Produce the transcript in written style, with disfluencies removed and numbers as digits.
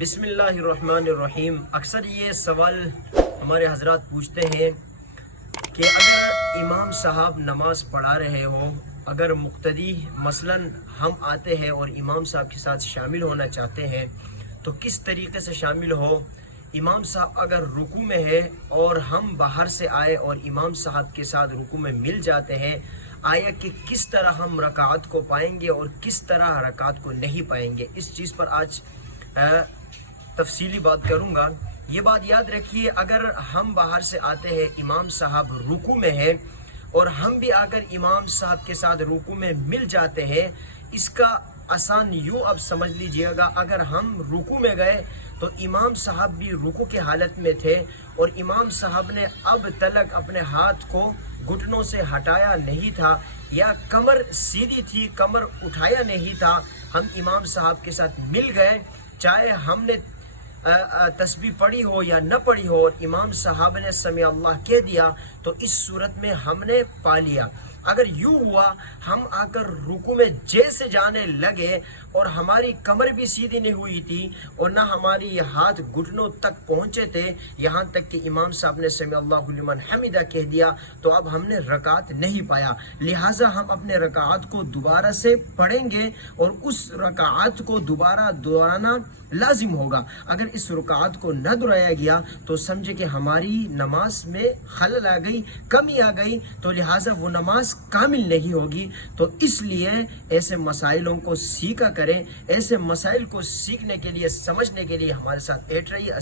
بسم اللہ الرحمن الرحیم۔ اکثر یہ سوال ہمارے حضرات پوچھتے ہیں کہ اگر امام صاحب نماز پڑھا رہے ہو، اگر مقتدی مثلاً ہم آتے ہیں اور امام صاحب کے ساتھ شامل ہونا چاہتے ہیں تو کس طریقے سے شامل ہو؟ امام صاحب اگر رکوع میں ہے اور ہم باہر سے آئے اور امام صاحب کے ساتھ رکوع میں مل جاتے ہیں، آیا کہ کس طرح ہم رکعت کو پائیں گے اور کس طرح رکعت کو نہیں پائیں گے؟ اس چیز پر آج تفصیلی بات کروں گا۔ یہ بات یاد رکھیے، اگر ہم باہر سے آتے ہیں، امام صاحب رکوع میں ہے اور ہم بھی آ کر امام صاحب کے ساتھ رکوع میں مل جاتے ہیں، اس کا آسان یوں اب سمجھ لیجئے گا، اگر ہم رکوع میں گئے تو امام صاحب بھی رکوع کی حالت میں تھے اور امام صاحب نے اب تلک اپنے ہاتھ کو گھٹنوں سے ہٹایا نہیں تھا یا کمر سیدھی تھی، کمر اٹھایا نہیں تھا، ہم امام صاحب کے ساتھ مل گئے، چاہے ہم نے تسبیح پڑھی ہو یا نہ پڑھی ہو، اور امام صاحب نے سمع اللہ کہہ دیا تو اس صورت میں ہم نے پا لیا۔ اگر یوں ہوا ہم آ کر رکوع میں جیسے جانے لگے اور ہماری کمر بھی سیدھی نہیں ہوئی تھی اور نہ ہماری یہ ہاتھ گھٹنوں تک پہنچے تھے، یہاں تک کہ امام صاحب نے سمع اللہ لمن حمدہ کہہ دیا، تو اب ہم نے رکعت نہیں پایا، لہٰذا ہم اپنے رکعت کو دوبارہ سے پڑھیں گے اور اس رکعت کو دوبارہ دہرانا لازم ہوگا۔ اگر اس رکعت کو نہ دہرایا گیا تو سمجھے کہ ہماری نماز میں خلل آ گئی، کمی آ گئی، تو لہٰذا وہ نماز کامل نہیں ہوگی۔ تو اس لیے ایسے مسائلوں کو سیکھا کریں، ایسے مسائل کو سیکھنے کے لیے، سمجھنے کے لیے ہمارے ساتھ ایڈ رہیے۔